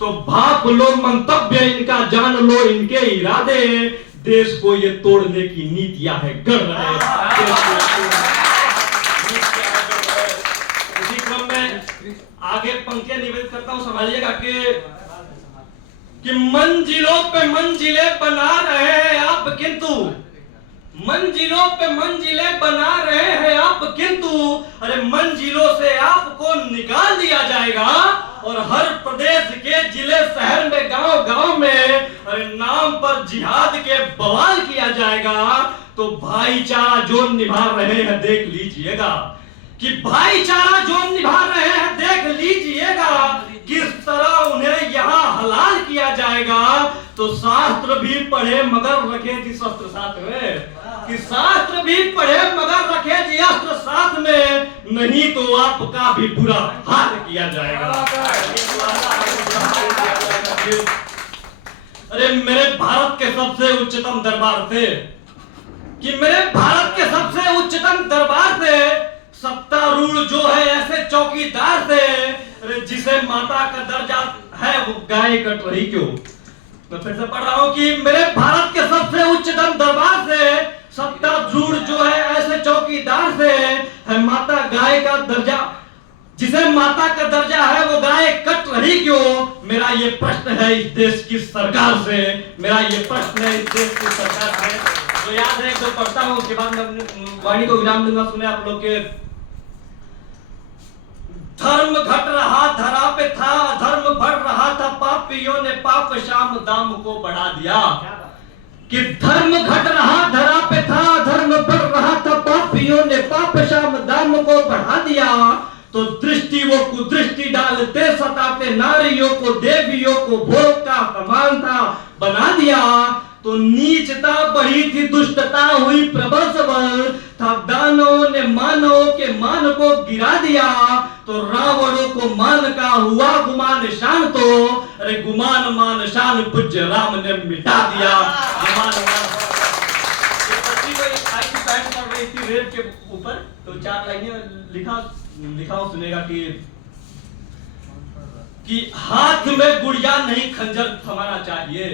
तो भाप लो मंतव्य इनका, जान लो इनके इरादे, देश को ये तोड़ने की नीतियां है गढ़ रहे। इसी क्रम में आगे पंक्तियां निवेदित करता हूं, संभालिएगा कि मंजिलों पे मंजिलें बना रहे हैं आप, किंतु मंजिलों पे मंजिलें बना रहे हैं आप, किंतु अरे मंजिलों से आपको निकाल दिया जाएगा। और हर प्रदेश के जिले शहर में गांव गांव में अरे नाम पर जिहाद के बवाल किया जाएगा। तो भाईचारा जो निभा रहे हैं देख लीजिएगा, कि भाईचारा जो निभा रहे हैं देख लीजिएगा, किस तरह उन्हें यहाँ हलाल किया जाएगा। तो शास्त्र भी पढ़े मगर रखे जी शस्त्र साथ में, कि शास्त्र भी पढ़े मगर रखे जी अस्त्र साथ में, नहीं तो आपका भी बुरा हाल किया जाएगा। अरे मेरे भारत के सबसे उच्चतम दरबार से, कि मेरे भारत के सबसे उच्चतम दरबार से सत्तारूढ़ जो है ऐसे चौकीदार से, अरे जिसे माता का दर्जा है वो गाय कट रही क्यों। मैं फिर से पढ़ रहा हूं कि मेरे भारत के सबसे उच्चतम दरबार से सत्तारूढ़ जो है ऐसे चौकीदार से, है माता गाय का दर्जा, जिसे माता का दर्जा है वो गाय कट रही क्यों। मेरा ये प्रश्न है इस देश की सरकार से, मेरा ये प्रश्न है इस देश की सरकार से। तो याद है, तो पढ़ता हूं, उसके बाद मैं वाणी को विराम दूंगा। सुने आप लोग के, धर्म घट रहा धरा पे था, धर्म बढ़ रहा था, पापियों ने पाप शाम दाम को बढ़ा दिया। कि धर्म घट रहा धरा पे था, धर्म बढ़ रहा था, पापियों ने पाप शाम दाम को बढ़ा दिया। तो दृष्टि वो कुदृष्टि डालते सताते, नारियों को देवियों को भोग का समान था बना दिया। तो नीचता बढ़ी थी, दुष्टता हुई प्रबल सबल था, दानवों ने मानवों के मान को गिरा दिया। तो रावणों को मान का हुआ गुमान शान, तो अरे गुमान मान शान पूज्य राम ने मिटा दिया। रेप के ऊपर तो 4 लाइनें लिखा सुनेगा कि हाथ में गुड़िया नहीं खंजर थमाना चाहिए,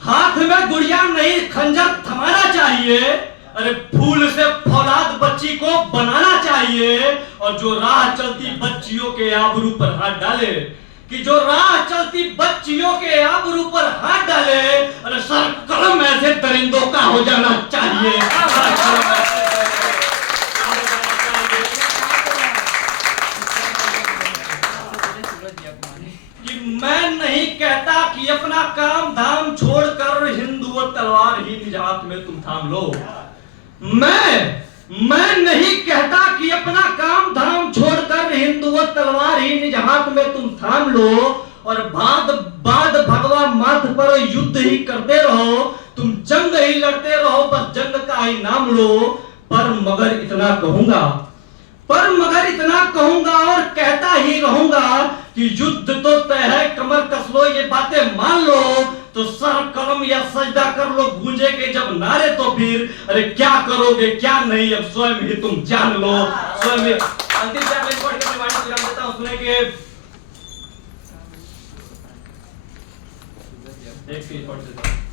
हाथ में गुड़िया नहीं खंजर थमाना चाहिए। अरे फूल से फौलाद बच्ची को बनाना चाहिए। और जो राह चलती बच्चियों के आबरू पर हाथ डाले, कि जो राह चलती बच्चियों के आबरू पर हाथ डाले, अरे सर कलम ऐसे दरिंदों का हो जाना चाहिए। कि मैं नहीं कहता कि अपना काम धाम छोड़कर हिंदू तलवार ही निज हाथ में तुम थाम लो। मैं नहीं कहता कि अपना काम धाम छोड़कर हिंदू तलवार ही निज हाथ में तुम थाम लो। और बाद भगवा माथ पर युद्ध ही करते रहो, तुम जंग ही लड़ते रहो, बस जंग का ही नाम लो। पर मगर इतना कहूंगा और कहता ही रहूंगा कि युद्ध तो तय है, कमर कस लो, ये बातें मान लो। तो सर कलम या सजदा कर लो, गूंजेगे जब नारे तो फिर अरे क्या करोगे क्या नहीं, अब स्वयं ही तुम जान लो। स्वयं अंतिम 4 लाइन पढ़ के मैं वाणी को विराम देता हूं। सुने के एक चीज पढ़ देता हूं।